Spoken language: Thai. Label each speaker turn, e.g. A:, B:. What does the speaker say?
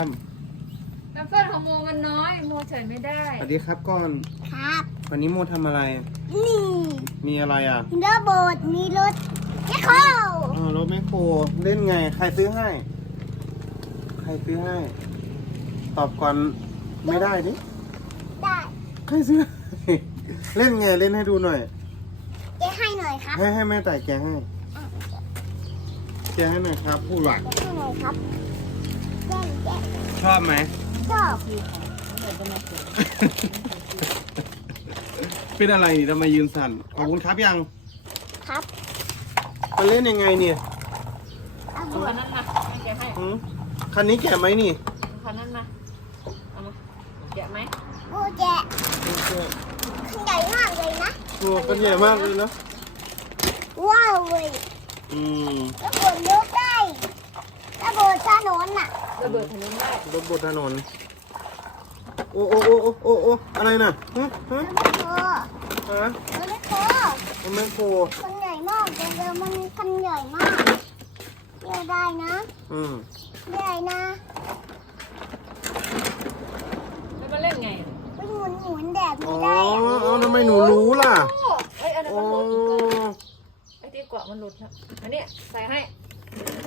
A: น้ำเฟื่องของโมมันน้อยโมใส่ไม่ได้
B: สวัสดีครับก่อน
C: ครับ
B: วันนี้โมทำอะไร
C: นี่
B: มีอะไรอ่ะ
C: มีรถโบดมีรถแคคโค
B: รถแมคโครเล่นไง ใครซื้อให้ ใครซื้อให้ ตอบก่อนไม่ได้ดิ
C: ได้
B: ใครซื้อให้ เล่นไงเล่นให้ดูหน่อย
C: แกะให้หน่อยครับ
B: ให้แม่แต่แกะให้ แกะให้หน่อยครับ ผู้หลัก
C: แกะให้หน่อยครับแกะ
B: ชอบไหม
C: ชอบ
B: เป็นอะไรนี่ทำไมยืนสั่น ขอบคุณครับยัง
C: ครับ
B: มันเล่นยังไงเนี่ย
C: เอาบ
A: เอา
C: ว
A: คั
C: ด
A: นนั้นมาแกะให้
B: หืมคันนี้แกะไหมนี่
A: คันนั้นมาเอามาแกะไหม
C: โบแกะขึ้นใหญ่มากเลยนะ
B: โอ้คันใหญ่มากเลยนะ
C: ว้าวเลย
B: อืม
C: แล้วบนยกได้แล้วบนถนนน่ะ
A: ระเบิดถนนได้
B: รถบนถนน โอ้โอ้โอ้โอ้โอ้โอ้อะไรน่ะฮะฮะ
C: แล้วไม่พอ
B: ฮะ
C: แล้วไม่พอ
B: มันแมคโคร
C: มันใหญ่มากแต่เดิมมันคันใหญ่มากเดี๋ยวได้นะ
B: อืม
C: ใหญ่นะ
A: แล้วมาเล่นไง
C: ไปหมุนแบบ
B: อ๋
C: นี้
B: อ
C: ได้อะ
B: เอาทำไมหนูรู้ล่ะ
A: เอ้ยอันนั้น
B: โอ้
A: มันหลุดไอ้ที่เกาะมันหลุดนะอันนี้ใส่ให้